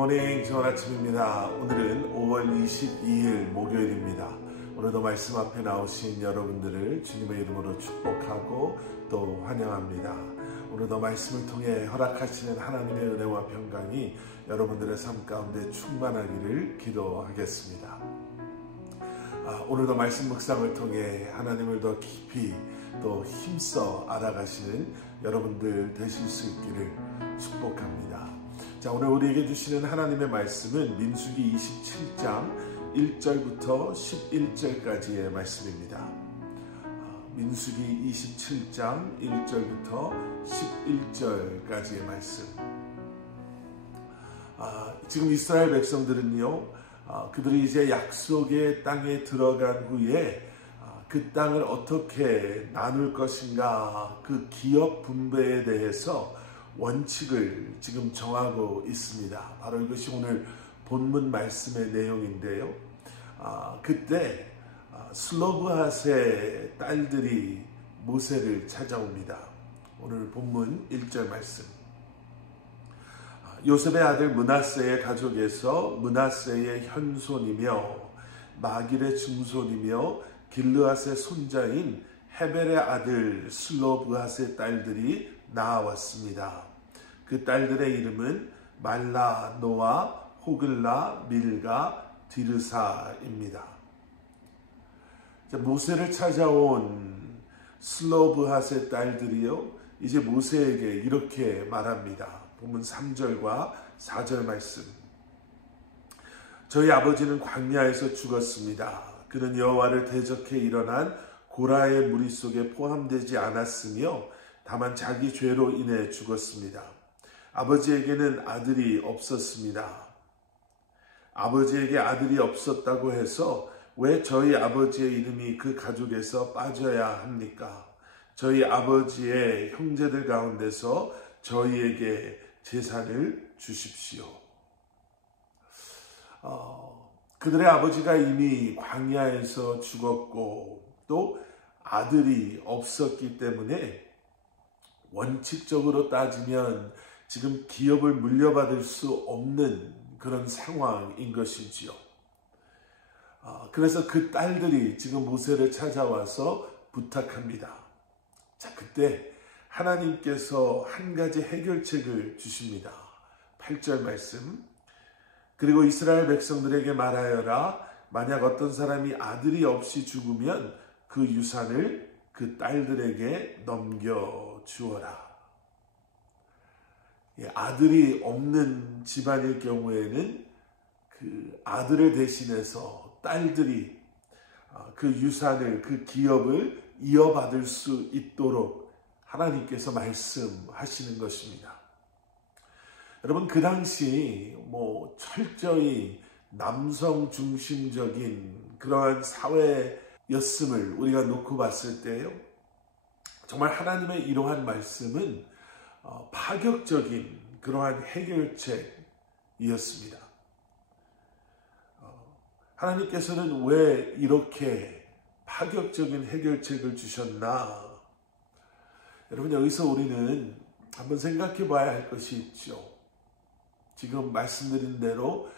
굿모닝, 좋은 아침입니다. 오늘은 5월 22일 목요일입니다. 오늘도 말씀 앞에 나오신 여러분들을 주님의 이름으로 축복하고 또 환영합니다. 오늘도 말씀을 통해 허락하시는 하나님의 은혜와 평강이 여러분들의 삶 가운데 충만하기를 기도하겠습니다. 오늘도 말씀 묵상을 통해 하나님을 더 깊이 또 힘써 알아가시는 여러분들 되실 수 있기를 축복합니다. 자, 오늘 우리에게 주시는 하나님의 말씀은 민수기 27장 1절부터 11절까지의 말씀입니다. 민수기 27장 1절부터 11절까지의 말씀. 지금 이스라엘 백성들은요, 그들이 이제 약속의 땅에 들어간 후에 그 땅을 어떻게 나눌 것인가, 그 기업 분배에 대해서 원칙을 지금 정하고 있습니다. 바로 이것이 오늘 본문 말씀의 내용인데요. 그때 슬로브핫의 딸들이 모세를 찾아옵니다. 오늘 본문 1절 말씀. 요셉의 아들 므낫세의 가족에서 므낫세의 현손이며 마길의 증손이며 길르앗의 손자인 헤벨의 아들 슬로브핫의 딸들이 나왔습니다. 그 딸들의 이름은 말라, 노아, 호글라, 밀가, 디르사입니다. 모세를 찾아온 슬로브핫의 딸들이요, 이제 모세에게 이렇게 말합니다. 본문 3절과 4절 말씀. 저희 아버지는 광야에서 죽었습니다. 그는 여호와를 대적해 일어난 고라의 무리 속에 포함되지 않았으며 다만 자기 죄로 인해 죽었습니다. 아버지에게는 아들이 없었습니다. 아버지에게 아들이 없었다고 해서 왜 저희 아버지의 이름이 그 가족에서 빠져야 합니까? 저희 아버지의 형제들 가운데서 저희에게 제사를 주십시오. 그들의 아버지가 이미 광야에서 죽었고 또 아들이 없었기 때문에 원칙적으로 따지면 지금 기업을 물려받을 수 없는 그런 상황인 것이지요. 그래서 그 딸들이 지금 모세를 찾아와서 부탁합니다. 자, 그때 하나님께서 한 가지 해결책을 주십니다. 8절 말씀. 그리고 이스라엘 백성들에게 말하여라. 만약 어떤 사람이 아들이 없이 죽으면 그 유산을 그 딸들에게 넘겨주어라. 아들이 없는 집안일 경우에는 그 아들을 대신해서 딸들이 그 유산을, 그 기업을 이어받을 수 있도록 하나님께서 말씀하시는 것입니다. 여러분, 그 당시 철저히 남성 중심적인 그러한 사회였음을 우리가 놓고 봤을 때요, 정말 하나님의 이러한 말씀은 파격적인 그러한 해결책이었습니다. 하나님께서는 왜 이렇게 파격적인 해결책을 주셨나? 여러분, 여기서 우리는 한번 생각해 봐야 할 것이 있죠. 지금 말씀드린 대로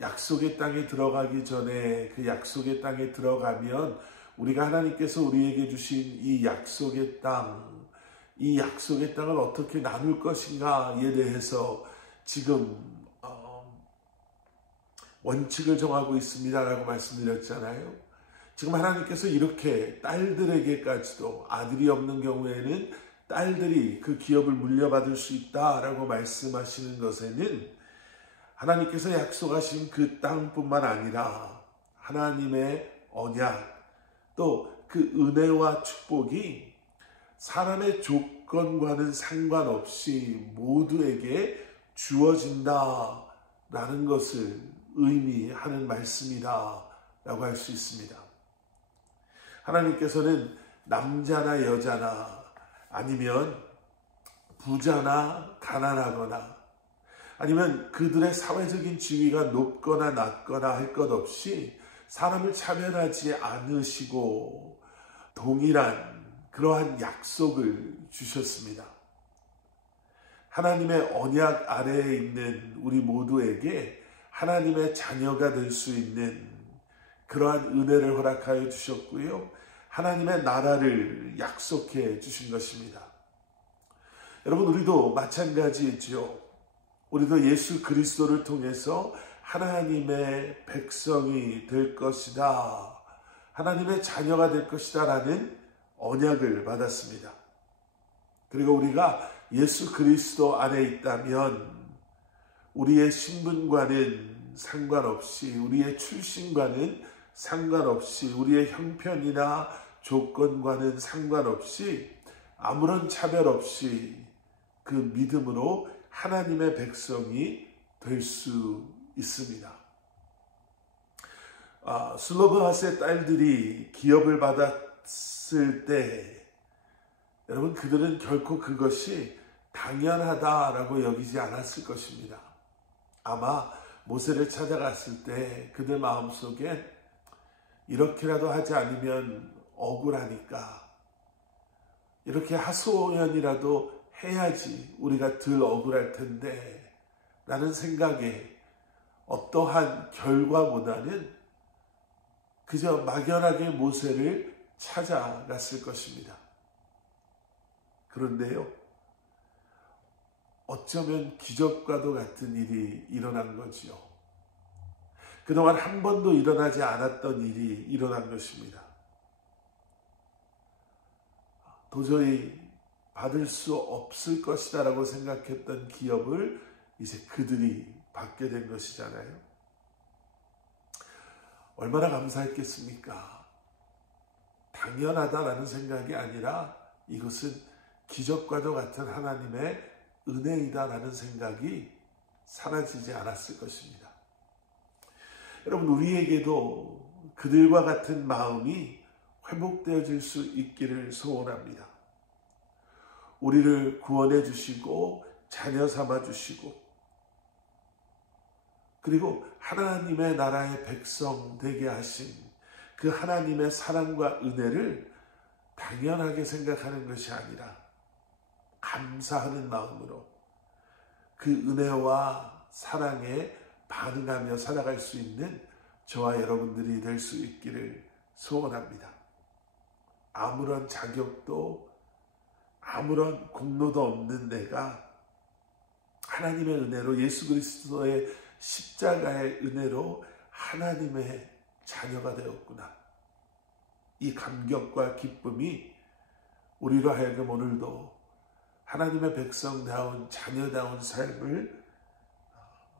약속의 땅에 들어가기 전에 그 약속의 땅에 들어가면 우리가 하나님께서 우리에게 주신 이 약속의 땅을 어떻게 나눌 것인가에 대해서 지금 원칙을 정하고 있습니다라고 말씀드렸잖아요. 지금 하나님께서 이렇게 딸들에게까지도 아들이 없는 경우에는 딸들이 그 기업을 물려받을 수 있다라고 말씀하시는 것에는 하나님께서 약속하신 그 땅뿐만 아니라 하나님의 언약, 또 그 은혜와 축복이 사람의 조건과는 상관없이 모두에게 주어진다라는 것을 의미하는 말씀이다라고 할 수 있습니다. 하나님께서는 남자나 여자나 아니면 부자나 가난하거나 아니면 그들의 사회적인 지위가 높거나 낮거나 할 것 없이 사람을 차별하지 않으시고 동일한 그러한 약속을 주셨습니다. 하나님의 언약 아래에 있는 우리 모두에게 하나님의 자녀가 될 수 있는 그러한 은혜를 허락하여 주셨고요. 하나님의 나라를 약속해 주신 것입니다. 여러분, 우리도 마찬가지이지요. 우리도 예수 그리스도를 통해서 하나님의 백성이 될 것이다, 하나님의 자녀가 될 것이다 라는 언약을 받았습니다. 그리고 우리가 예수 그리스도 안에 있다면 우리의 신분과는 상관없이, 우리의 출신과는 상관없이, 우리의 형편이나 조건과는 상관없이, 아무런 차별 없이 그 믿음으로 하나님의 백성이 될 수 있습니다. 슬로브하스의 딸들이 기업을 받았을 때 여러분, 그들은 결코 그것이 당연하다라고 여기지 않았을 것입니다. 아마 모세를 찾아갔을 때 그들 마음속에 이렇게라도 하지 않으면 억울하니까 이렇게 하소연이라도 해야지 우리가 덜 억울할 텐데 라는 생각에 어떠한 결과보다는 그저 막연하게 모세를 찾아갔을 것입니다. 그런데요, 어쩌면 기적과도 같은 일이 일어난 거지요. 그동안 한 번도 일어나지 않았던 일이 일어난 것입니다. 도저히 받을 수 없을 것이다 라고 생각했던 기업을 이제 그들이 받게 된 것이잖아요. 얼마나 감사했겠습니까? 당연하다라는 생각이 아니라 이것은 기적과도 같은 하나님의 은혜이다라는 생각이 사라지지 않았을 것입니다. 여러분, 우리에게도 그들과 같은 마음이 회복되어질 수 있기를 소원합니다. 우리를 구원해 주시고 자녀 삼아 주시고 그리고 하나님의 나라의 백성 되게 하신 그 하나님의 사랑과 은혜를 당연하게 생각하는 것이 아니라 감사하는 마음으로 그 은혜와 사랑에 반응하며 살아갈 수 있는 저와 여러분들이 될 수 있기를 소원합니다. 아무런 자격도 아무런 공로도 없는 내가 하나님의 은혜로, 예수 그리스도의 십자가의 은혜로 하나님의 자녀가 되었구나. 이 감격과 기쁨이 우리로 하여금 오늘도 하나님의 백성다운 자녀다운 삶을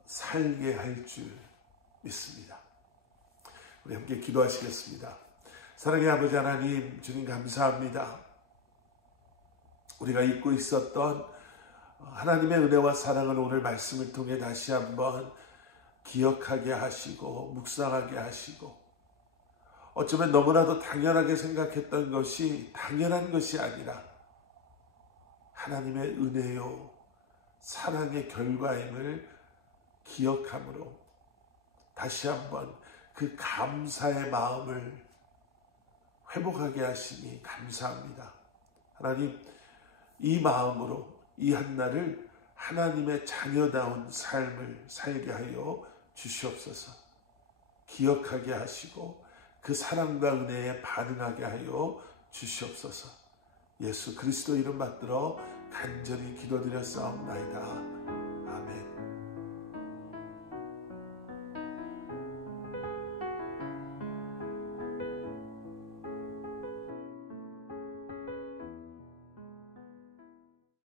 살게 할 줄 믿습니다. 우리 함께 기도하시겠습니다. 사랑의 아버지 하나님, 주님 감사합니다. 우리가 잊고 있었던 하나님의 은혜와 사랑을 오늘 말씀을 통해 다시 한번 기억하게 하시고 묵상하게 하시고, 어쩌면 너무나도 당연하게 생각했던 것이 당연한 것이 아니라 하나님의 은혜요 사랑의 결과임을 기억함으로 다시 한번 그 감사의 마음을 회복하게 하시니 감사합니다. 하나님, 이 마음으로 이 한날을 하나님의 자녀다운 삶을 살게 하여 주시옵소서. 기억하게 하시고 그 사랑과 은혜에 반응하게 하여 주시옵소서. 예수 그리스도 이름 받들어 간절히 기도드렸사옵나이다.